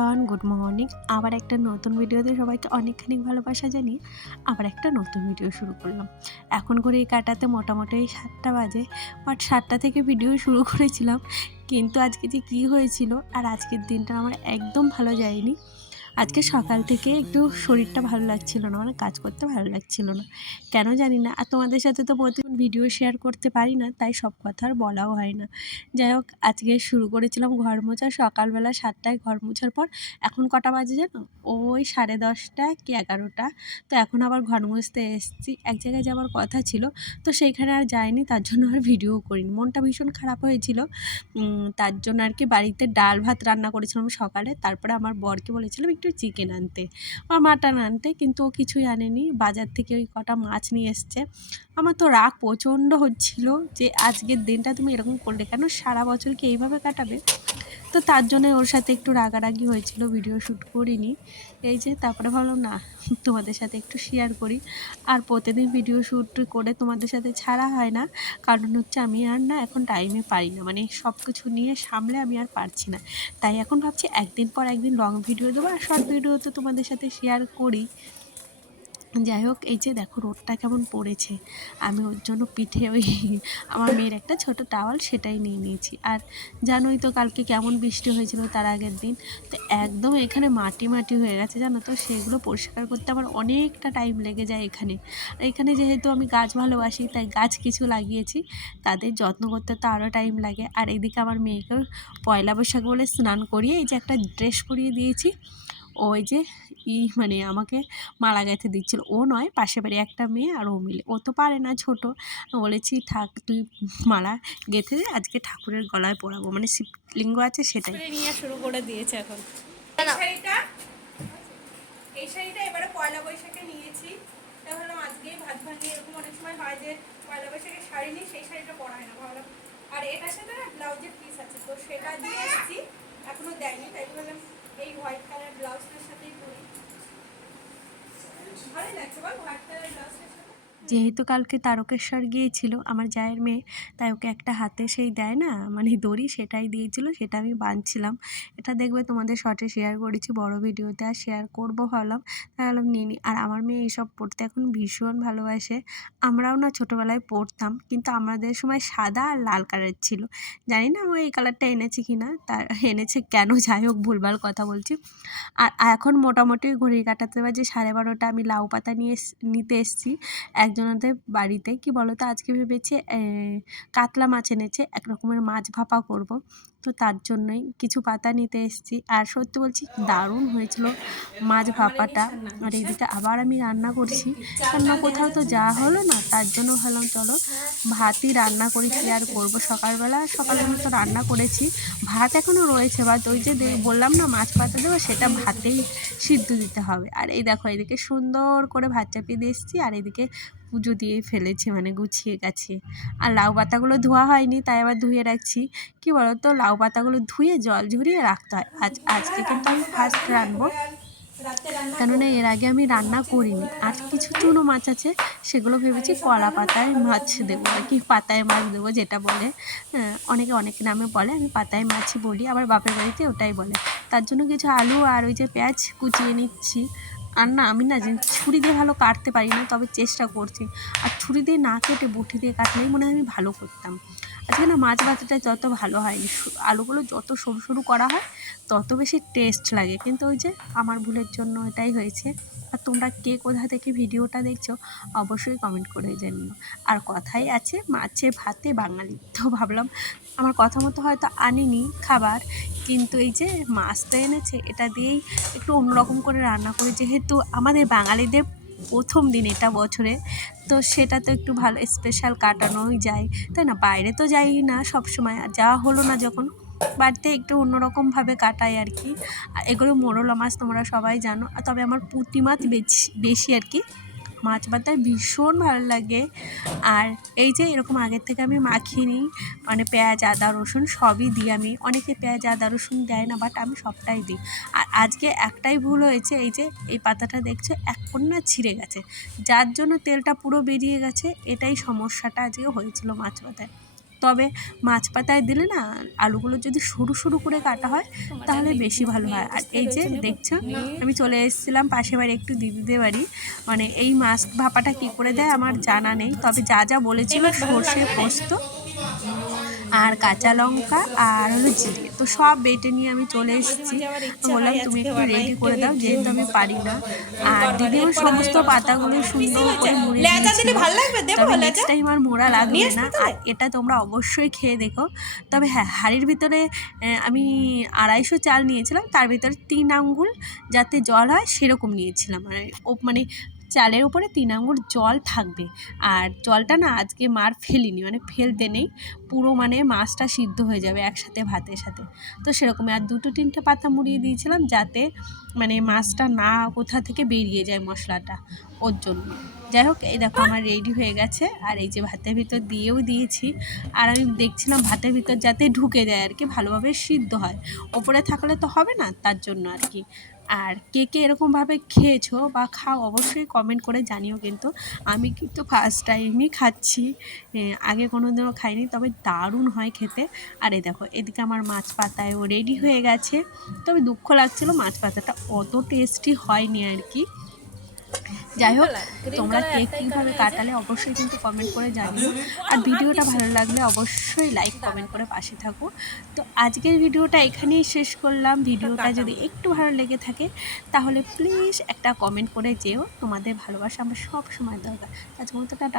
Everyone, good morning. আবার একটা নতুন ভিডিওতে সবাইকে অনেকখানি ভালোবাসা জানিয়ে আবার একটা নতুন ভিডিও শুরু করলাম। এখন করে এই কাটাতে মোটামুটি 7টা বাজে, বাট 7টা থেকে ভিডিও শুরু করেছিলাম, কিন্তু আজকে যে কী হয়েছিল আর আজকের দিনটা আমার একদম ভালো যায়নি। আজকে সকাল থেকে একটু শরীরটা ভালো লাগছিল না, মানে কাজ করতে ভালো লাগছিল না, কেন জানি না। আর তোমাদের সাথে তো প্রতিদিন ভিডিও শেয়ার করতে পারি না, তাই সব কথা আর বলাও হয় না। যাই হোক, আজকে শুরু করেছিলাম ঘর মোছা সকালবেলা 7টায়। ঘর মোছার পর এখন কটা বাজে জানো? ওই 10:30 কি 11টা। তো এখন আবার ঘর মুছতে এসেছি, এক জায়গায় যাওয়ার কথা ছিল, তো সেইখানে আর যাইনি, তার জন্য আর ভিডিও করিনি। মনটা ভীষণ খারাপ হয়েছিল, তার জন্য আর কি। বাড়িতে ডাল ভাত রান্না করেছিলাম সকালে, তারপরে আমার বরকে বলেছিলাম একটু চিকেন আনতে বা মাটন আনতে, কিন্তু ও কিছুই আনেনি। বাজার থেকে ওই কটা মাছ নিয়ে এসছে। আমার তো রাগ প্রচণ্ড হচ্ছিল যে আজকের দিনটা তুমি এরকম করলে কেন, সারা বছর কি এইভাবে কাটাবে? তো তার জন্য ওর সাথে একটু রাগারাগি হয়েছিল, ভিডিও শ্যুট করিনি। এই যে তারপরে ভাবলাম না, তোমাদের সাথে একটু শেয়ার করি। আর প্রতিদিন ভিডিও শ্যুট করে তোমাদের সাথে ছাড়া হয় না, কারণ হচ্ছে আমি আর না এখন টাইমে পারি না, মানে সব কিছু নিয়ে সামলে আমি আর পারছি না। তাই এখন ভাবছি একদিন পর একদিন লং ভিডিও দেবো, আর শর্ট ভিডিও তো তোমাদের সাথে শেয়ার করি। যাই হোক, এই যে দেখো রোদটা কেমন পড়েছে। আমি ওর জন্য পিঠে ওই আমার মেয়ের একটা ছোট টাওয়াল সেটাই নিয়ে নিয়েছি। আর জানোই তো কালকে কেমন বৃষ্টি হয়েছিল তার আগের দিন। তো একদম এখানে মাটি মাটি হয়ে গেছে জানো তো, সেগুলো পরিষ্কার করতে আমার অনেকটা টাইম লেগে যায় এখানে। আর এখানে যেহেতু আমি গাছ ভালোবাসি, তাই গাছ কিছু লাগিয়েছি, তাদের যত্ন করতে তো আরও টাইম লাগে। আর এদিকে আমার মেয়েকেও পয়লা বৈশাখ বলে স্নান করিয়ে এই যে একটা ড্রেস পরিয়ে দিয়েছি। ওই যে মানে আমাকে মালা গেঁথে দিচ্ছিল, ও নয়, পাশের বাড়ি একটা মেয়ে আর ও মিলে। ও তো পারে না, ছোট। বলেছি থাক তুই মালা গেঁথে দে, আজকে ঠাকুরের গলায় পরাবো, মানে শিবলিঙ্গ আছে সেটাই নিয়ে শুরু করে দিয়েছে এখন। এই শাড়িটা এবারে পয়লা বৈশাখে নিয়েছি। তা ভাবলাম আজকেই ভাত ভাঙিয়ে, এরকম অনেক সময় হয় যে পয়লা বৈশাখে শাড়ি নিই, সেই শাড়িটা পরা হয় না, ভাবলাম। আর এটার সাথে না ব্লাউজের পিস আছে, তো সেটা দিয়ে এসেছি, এখনো দেয়নি, তাই ভাবলাম এই হোয়াইট কালার ব্লাউজটার সাথেই পরি। ভালোই লাগছে বল হোয়াইট কালার ব্লাউজটার সাথে। যেহেতু কালকে তারকেশ্বর গিয়েছিল আমার জায়ের মেয়ে, তাই ওকে একটা হাতে সেই দেয় না মানে দড়ি, সেটাই দিয়েছিল, সেটা আমি বাঁধছিলাম। এটা দেখবে তোমাদের শর্টে শেয়ার করেছি, বড় ভিডিওতে আর শেয়ার করবো ভাবলাম, তাই ভাবলাম নিয়ে নিই। আর আমার মেয়ে এইসব পড়তে এখন ভীষণ ভালোবাসে। আমরাও না ছোটোবেলায় পড়তাম, কিন্তু আমাদের সময় সাদা আর লাল কালার ছিল। জানি না ও এই কালারটা এনেছে কি না, তার এনেছে কেন, যাই হোক ভুলভাল কথা বলছি। আর এখন মোটামুটি ঘড়ির কাঁটাতে বাজে 12:30। আমি লাউ পাতা নিতে এসেছি একজনাদের বাড়িতে। কি বলো তো, আজকে ভেবেছি কাতলা মাছ এনেছে, এক রকমের মাছ ভাপা করব, তো তার জন্যই কিছু পাতা নিতে এসেছি। আর সত্যি বলছি দারুণ হয়েছিল মাছ ভাপাটা। আর এইদিকে আবার আমি রান্না করছি, কেননা কোথাও তো যাওয়া হলো না, তার জন্য ভাবলাম চলো ভাতই রান্না করি, কি আর করবো। সকালবেলা তো রান্না করেছি, ভাত এখনও রয়েছে, ভাত ওই যে বললাম না মাছ পাতা দেবো, সেটা ভাতেই সিদ্ধ দিতে হবে। আর এই দেখো এদিকে সুন্দর করে ভাত চাপিয়ে দিয়ে এসেছি, আর এদিকে পুজো দিয়ে ফেলেছি, মানে গুছিয়ে গাছিয়ে। আর লাউ পাতাগুলো ধোয়া হয়নি, তাই আবার ধুয়ে রাখছি। কি বলো তো, লাউ পাতাগুলো ধুয়ে জল ঝরিয়ে রাখতে হয়। আজকে কিন্তু আমি ফার্স্ট রাঁধবো, কেননা এর আগে আমি রান্না করিনি। আর কিছু চুনো মাছ আছে, সেগুলো ভেবেছি কলা পাতায় মাছ দেবো আর কি, পাতায় মাছ দেবো যেটা বলে। অনেকে অনেক নামে বলে, আমি পাতায় মাছই বলি, আবার বাপের বাড়িতে ওটাই বলে। তার জন্য কিছু আলু আর ওই যে পেঁয়াজ কুচিয়ে নিচ্ছি। আর না আমি না ছুরি দিয়ে ভালো কাটতে পারি না, তবে চেষ্টা করছি। আর ছুরি দিয়ে না কেটে বটি দিয়ে কাটলেই মনে হয় আমি ভালো করতাম। আজকে না মাছ ভাজাটা যত ভালো হয়নি, আলুগুলো যত সরু সরু করা হয় তত বেশি টেস্ট লাগে, কিন্তু ওই যে আমার ভুলের জন্য এটাই হয়েছে। আর তোমরা কে কোথা থেকে ভিডিওটা দেখছো অবশ্যই কমেন্ট করে জানিও। আর কথাই আছে মাছে ভাতে বাঙালি, তো ভাবলাম আমার কথা মতো হয়তো আনিনি খাবার, কিন্তু এই যে মাছটা এনেছে, এটা দিয়েই একটু অন্যরকম করে রান্না করি, যেহেতু আমাদের বাঙালিদের প্রথম দিন এটা বছরে, তো সেটা তো একটু ভালো স্পেশাল কাটানোই যায়, তাই না? বাইরে তো যাই না সবসময়, আর যাওয়া হলো না যখন, বাড়িতে একটু অন্যরকমভাবে কাটাই আর কি। আর এগুলো মোরলা মাছ তোমরা সবাই জানো, তবে আমার পুঁটি মাছ বেশি আর কি, মাছ ভাতে ভীষণ ভালো লাগে। আর এই যে এরকম আগের থেকে আমি মাখিয়ে নিই, মানে পেঁয়াজ আদা রসুন সবই দিই আমি। অনেকে পেঁয়াজ আদা রসুন দেয় না, বাট আমি সবটাই দিই। আর আজকে একটাই ভুল হয়েছে, এই যে এই পাতাটা দেখছো এক কোণ না ছিঁড়ে গেছে, যার জন্য তেলটা পুরো বেরিয়ে গেছে, এটাই সমস্যাটা আজকে হয়েছিল মাছ ভাতায়। তবে মাছ পাতায় দিলে না আলুগুলো যদি সরু সরু করে কাটা হয় তাহলে বেশি ভালো হয়। আর এই যে দেখছো আমি চলে এসেছিলাম পাশে বাড়ি একটু দিদিদের বাড়ি, মানে এই মাছ ভাপাটা কী করে দেয় আমার জানা নেই, তবে যা যা বলেছিল সর্ষে পোস্ত আর কাঁচা লঙ্কা আর হলো জিরে, তো সব বেটে নিয়ে আমি চলে এসেছি। বললাম তুমি একটু রেডি করে দাও, যেহেতু আমি পারি না। আর দিদিও সমস্ত পাতাগুলো সুন্দর করে মুড়ে দিয়েছিল, তবে নেক্সট টাইম আর মোড়া লাগবে না। আর এটা তোমরা অবশ্যই খেয়ে দেখো। তবে হ্যাঁ, হাঁড়ির ভিতরে আমি 250 চাল নিয়েছিলাম, তার ভিতরে 3 আঙ্গুল যাতে জল হয় সেরকম নিয়েছিলাম, মানে চালের উপরে 3 আঙ্গুল জল থাকবে। আর জলটা না আজকে মার ফেলিনি, মানে ফেলতে নেই, পুরো মানে মাছটা সিদ্ধ হয়ে যাবে একসাথে ভাতের সাথে। তো সেরকমই আর 2-3টে পাতা মুড়িয়ে দিয়েছিলাম, যাতে মানে মাছটা না কোথা থেকে বেরিয়ে যায় মশলাটা, ওর জন্য। যাই হোক, এই দেখো আমার রেডি হয়ে গেছে। আর এই যে ভাতের ভিতর দিয়েও দিয়েছি, আর আমি দেখছিলাম ভাতের ভিতর যাতে ঢুকে যায় আর কি, ভালোভাবে সিদ্ধ হয়, ওপরে থাকলে তো হবে না, তার জন্য আর কি। আর কে কে এরকমভাবে খেয়েছো বা খাও অবশ্যই কমেন্ট করে জানিও। কিন্তু আমি কিন্তু ফার্স্ট টাইমই খাচ্ছি, আগে কোনো দিনও খাইনি, তবে দারুণ হয় খেতে। আর এই দেখো এদিকে আমার মাছ পাতায়ও রেডি হয়ে গেছে। তবে দুঃখ লাগছিলো মাছ পাতাটা অত টেস্টি হয়নি আর কি। যাই হোক, তোমরা কে কীভাবে কাটালে অবশ্যই কিন্তু কমেন্ট করে জানিও। আর ভিডিওটা ভালো লাগলে অবশ্যই লাইক কমেন্ট করে পাশে থাকো। তো আজকের ভিডিওটা এখানেই শেষ করলাম। ভিডিওটা যদি একটু ভালো লেগে থাকে তাহলে প্লিজ একটা কমেন্ট করে যেও, তোমাদের ভালোবাসা আমার সব সময় দরকার। আজকের মতো টাটা।